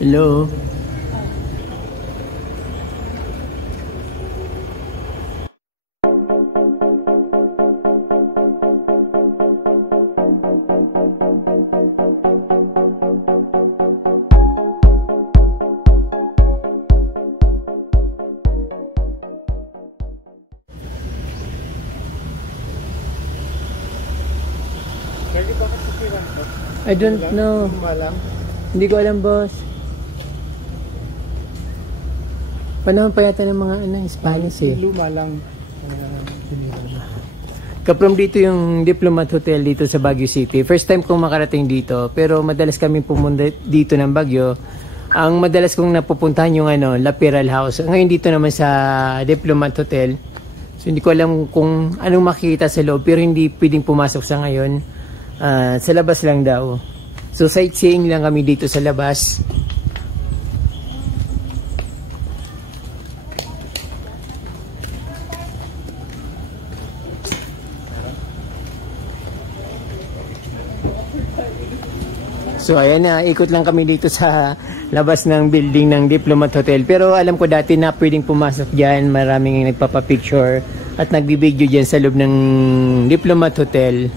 Hello. I don't know. Hindi ko alam, boss. Panahon pa yata ng mga Spanish eh. Luma lang. Kaprom dito yung Diplomat Hotel dito sa Baguio City. First time kong makarating dito, pero madalas kami pumunta dito ng Baguio. Ang madalas kong napupuntahan yung Lapiral House. Ngayon dito naman sa Diplomat Hotel. So hindi ko alam kung anong makikita sa loob, pero hindi pwedeng pumasok sa ngayon. Sa labas lang daw. So sightseeing lang kami dito sa labas. So ayan na, ikot lang kami dito sa labas ng building ng Diplomat Hotel. Pero alam ko dati na pwedeng pumasok dyan. Maraming nagpapapicture at nagbibideo dyan sa loob ng Diplomat Hotel.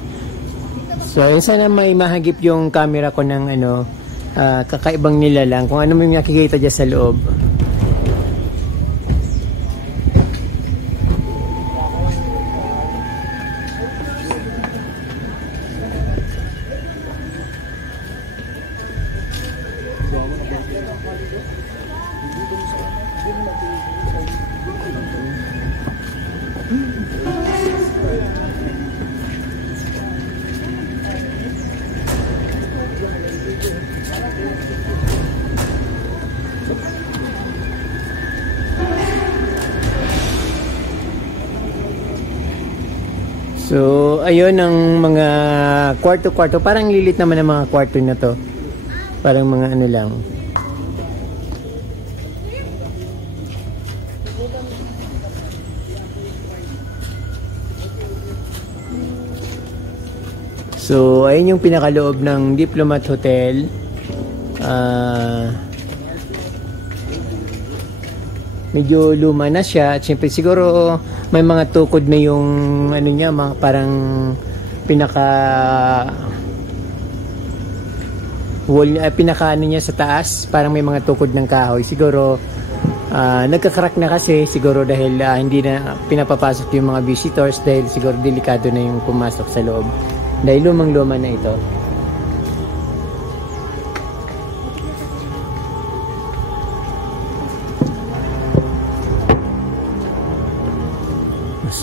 So ayun, sana may mahagip yung camera ko ng kakaibang nila lang. Kung ano may makikita dyan sa loob. So, ayun ang mga kwarto-kwarto. Parang lilit naman ang mga kwarto na to. Parang mga lang. So, ayun yung pinakaloob ng Diplomat Hotel. Medyo luma na siya. At syempre siguro may mga tukod na yung niya, mga parang pinaka wall, pinaka niya sa taas, parang may mga tukod ng kahoy. Siguro nagka-crack na kasi, siguro dahil hindi na pinapapasok yung mga visitors, dahil siguro delikado na yung pumasok sa loob. Dahil lumang-luma na ito.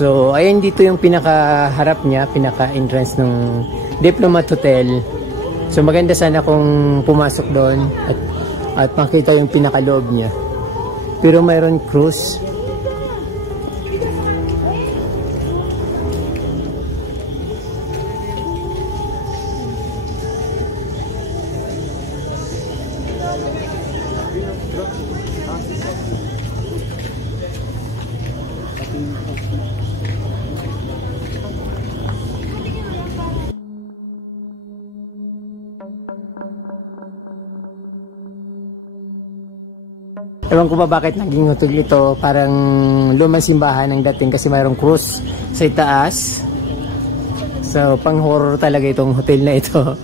So, ayan dito yung pinaka-harap niya, pinaka-entrance ng Diplomat Hotel. So, maganda sana kung pumasok doon at makita yung pinaka-loob niya. Pero mayroon cruise. Ewan ko ba bakit naging hotel ito, parang lumang simbahan ng dating kasi mayroong cruise sa itaas. So pang horror talaga itong hotel na ito.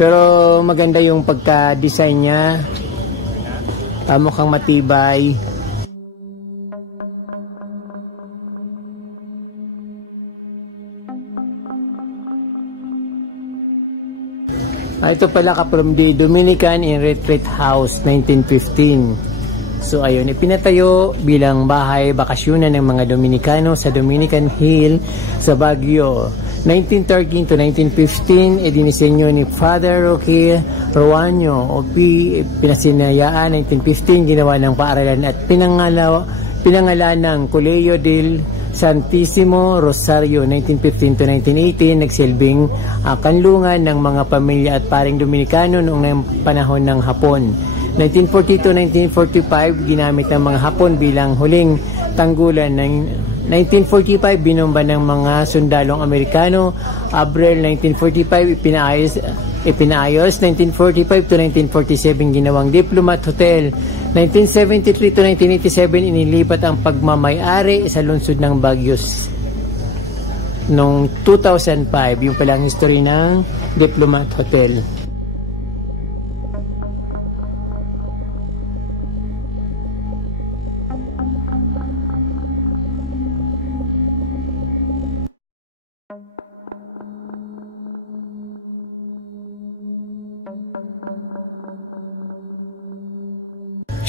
Pero maganda yung pagka-design niya. Mukhang matibay. Ito pala from the Dominican in Retreat House 1915. So ayun, ipinatayo bilang bahay bakasyonan ng mga Dominikano sa Dominican Hill sa Baguio. 1913 to 1915, dinisenyo ni Father Roque Roaño o pinasinayaan. 1915, ginawa ng paaralan at pinangalan ng Colegio del Santissimo Rosario. 1915 to 1918, nagsilbing kanlungan ng mga pamilya at paring Dominikano noong panahon ng Hapon. 1940 to 1945, ginamit ng mga Hapon bilang huling tanggulan. 1945, binomba ng mga sundalong Amerikano. Abril 1945, ipinaayos. 1945 to 1947, ginawang Diplomat Hotel. 1973 to 1987, inilipat ang pagmamay-ari sa lungsod ng Baguio. Noong 2005, yung palang history ng Diplomat Hotel.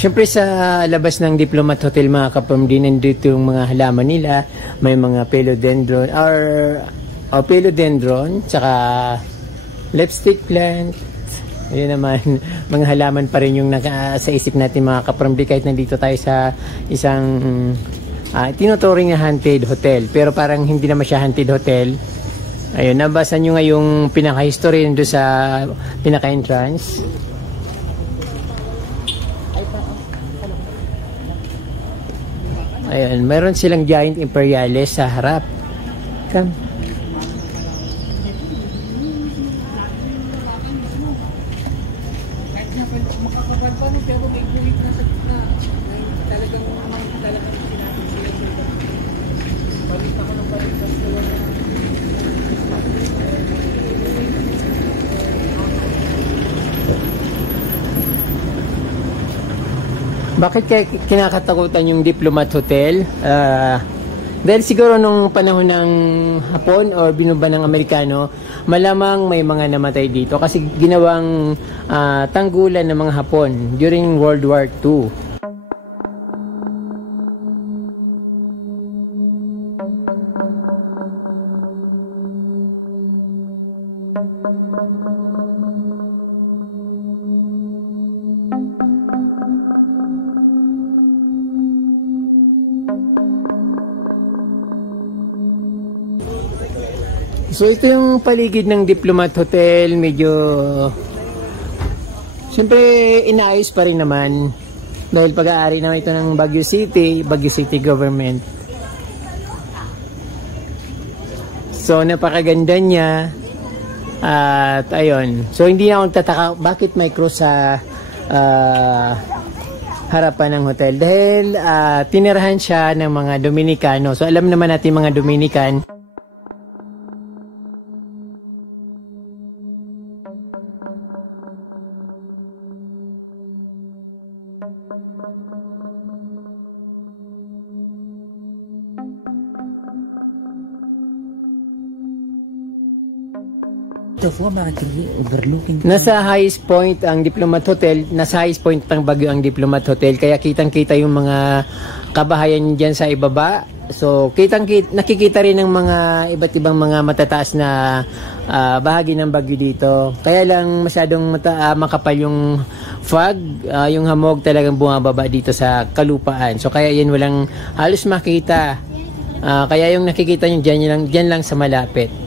Siyempre sa labas ng Diplomat Hotel, mga kapamilya, nandito yung mga halaman nila. May mga philodendron, tsaka lipstick plant. Ayun naman, mga halaman pa rin yung sa isip natin, mga kapamilya, kahit nandito tayo sa isang tinuturing na haunted hotel. Pero parang hindi naman siya haunted hotel. Ayun, nabasa nyo nga yung pinaka-history nandun sa pinaka-entrance. Ayan, meron silang giant imperiales sa harap. Come. Bakit kaya kinakatakutan yung Diplomat Hotel? Dahil siguro nung panahon ng Hapon o binuba ng Amerikano, malamang may mga namatay dito kasi ginawang tanggulan ng mga Hapon during World War II. So ito yung paligid ng Diplomat Hotel, medyo siyempre inaayos pa rin naman dahil pag-aari naman ito ng Baguio City government. So napakaganda niya at ayun. So hindi na ako tataka bakit may cross sa harapan ng hotel dahil tinirahan siya ng mga Dominikano. So alam naman natin mga Dominican. Nasa highest point ang Diplomat Hotel, nasa highest point ng Baguio ang Diplomat Hotel, kaya kitang-kita yung mga kabahayan diyan sa ibaba. So nakikita rin ng mga iba't ibang mga matataas na bahagi ng Baguio dito. Kaya lang masyadong makapal yung fog, yung hamog talagang bumababa dito sa kalupaan. So kaya yan walang halos makita. Kaya yung nakikita nyo dyan lang sa malapit.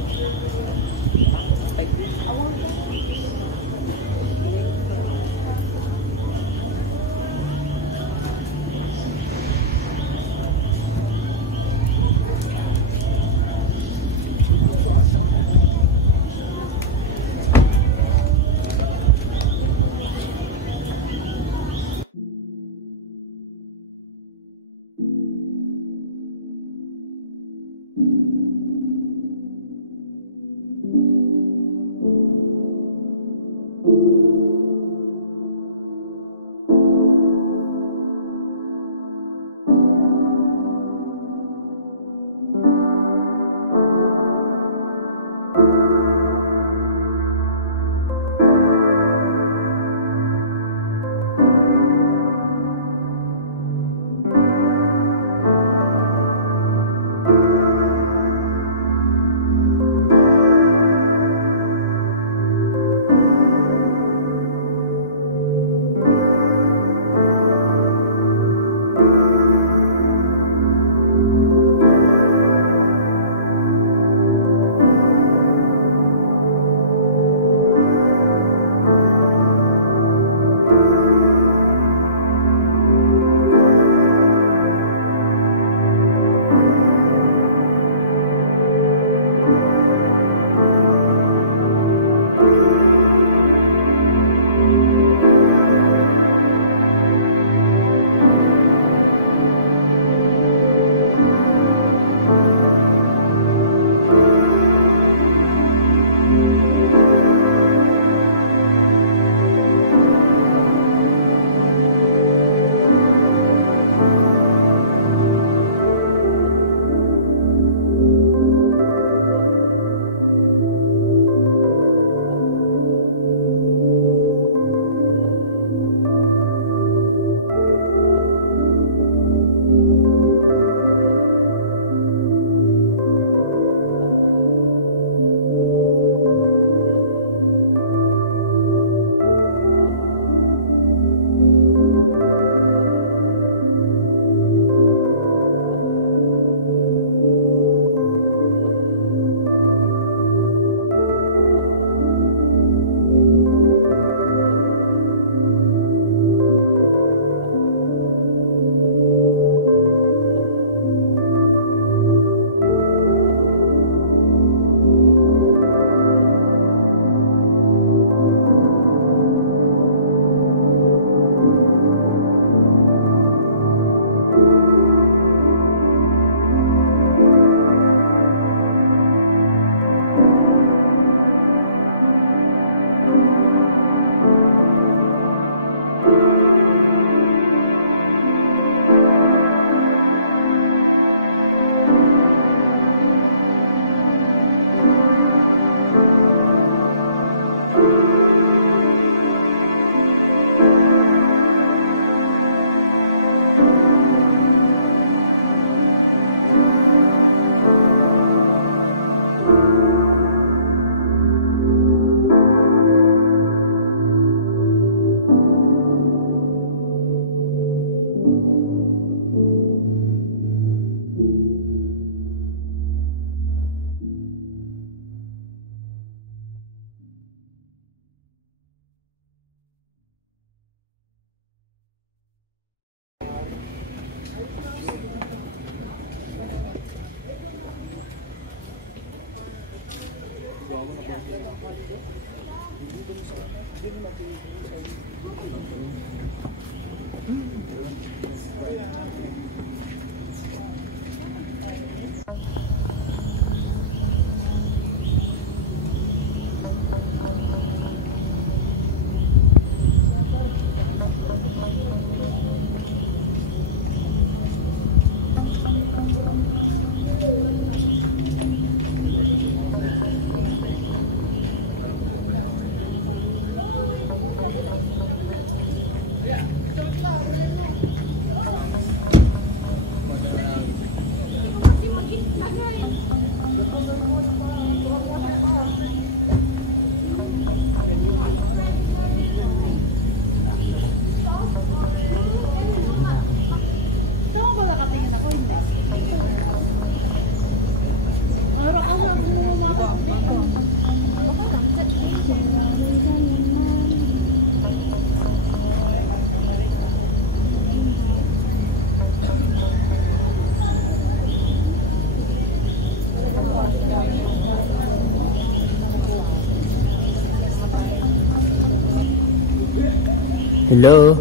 Hello?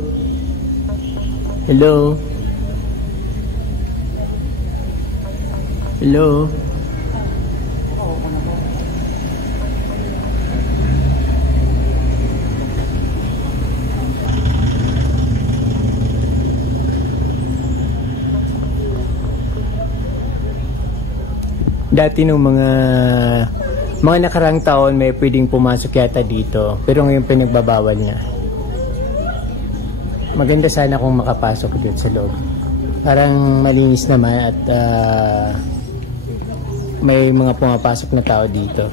Hello? Hello? Dati nung mga nakaraang taon may pwedeng pumasok yata dito, pero ngayon pinagbabawal niya. Maganda sana kung makapasok dito sa loob. Parang malinis naman at may mga pumapasok na tao dito.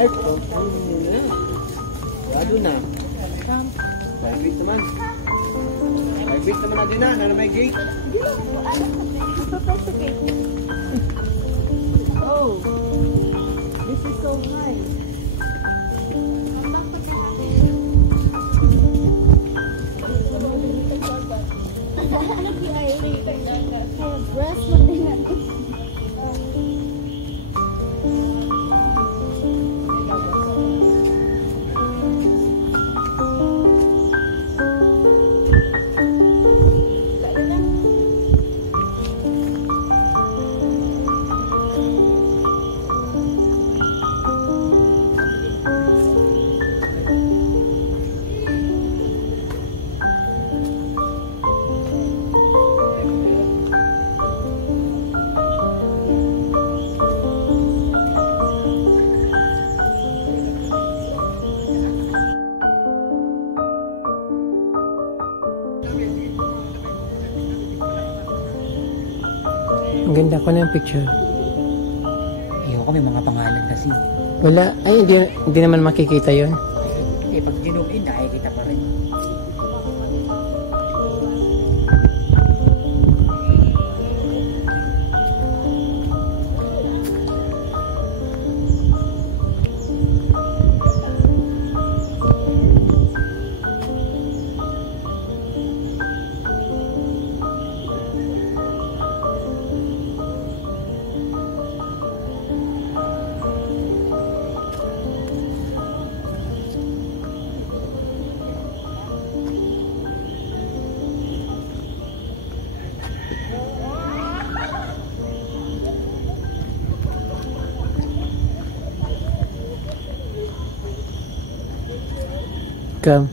Ay, ano na? Lado na. May gate naman. May gate naman na din na may gate. Oh, this is so high. Breast mo din natin. Ang ganda ko na yung picture. Ayoko, may mga pangalan kasi. Wala. Ay, hindi naman makikita yon. Eh, pag ginum in, nakikita pa rin. Come.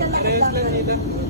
ka naka-black.